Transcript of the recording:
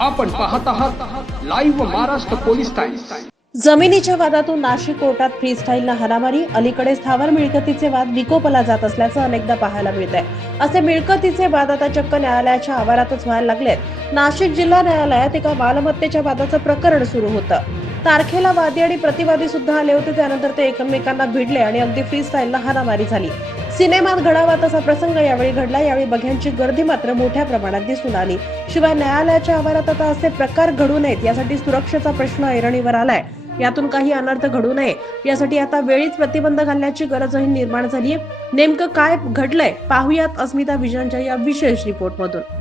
आपण पाहत आहात लाईव्ह महाराष्ट्र पोलीस टाइम्स जमिनीच्या वादातून नाशिक कोर्टात फ्रीस्टाईलनं हाणामारी अलीकडे स्थावर मिळकतीचे वाद विकोपला जात असल्याचं अनेकदा पाहायला मिळत आहे असे मिळकतीचे वाद आता चक्क न्यायालयाच्या आवारातच व्हायला लागलेत. नाशिक जिल्हा न्यायालयात एका मालमत्तेच्या वादाचं प्रकरण सुरू होतं. तारखेला वादी आणि प्रतिवादी सुद्धा आले होते त्यानंतर ते एकमेकांना भिडले आणि अगदी फ्रीस्टाईलनं हाणामारी झाली. सिनेमात घडावा तसा प्रसंग यावेळी घडला. यावेळी बघ्यांची गर्दी मात्र मोठ्या प्रमाणात दिसून आली. शिवाय न्यायालयाच्या आवारात आता असे प्रकार घडू नयेत यासाठी सुरक्षेचा प्रश्न ऐरणीवर आलाय. यातून काही अनर्थ घडू नये. यासाठी आता वेळीच प्रतिबंध घालण्याची गरजही निर्माण झाली आहे नेमकं काय घडलंय पाहुयात अस्मिता विजनच्या या विशेष रिपोर्टमधून.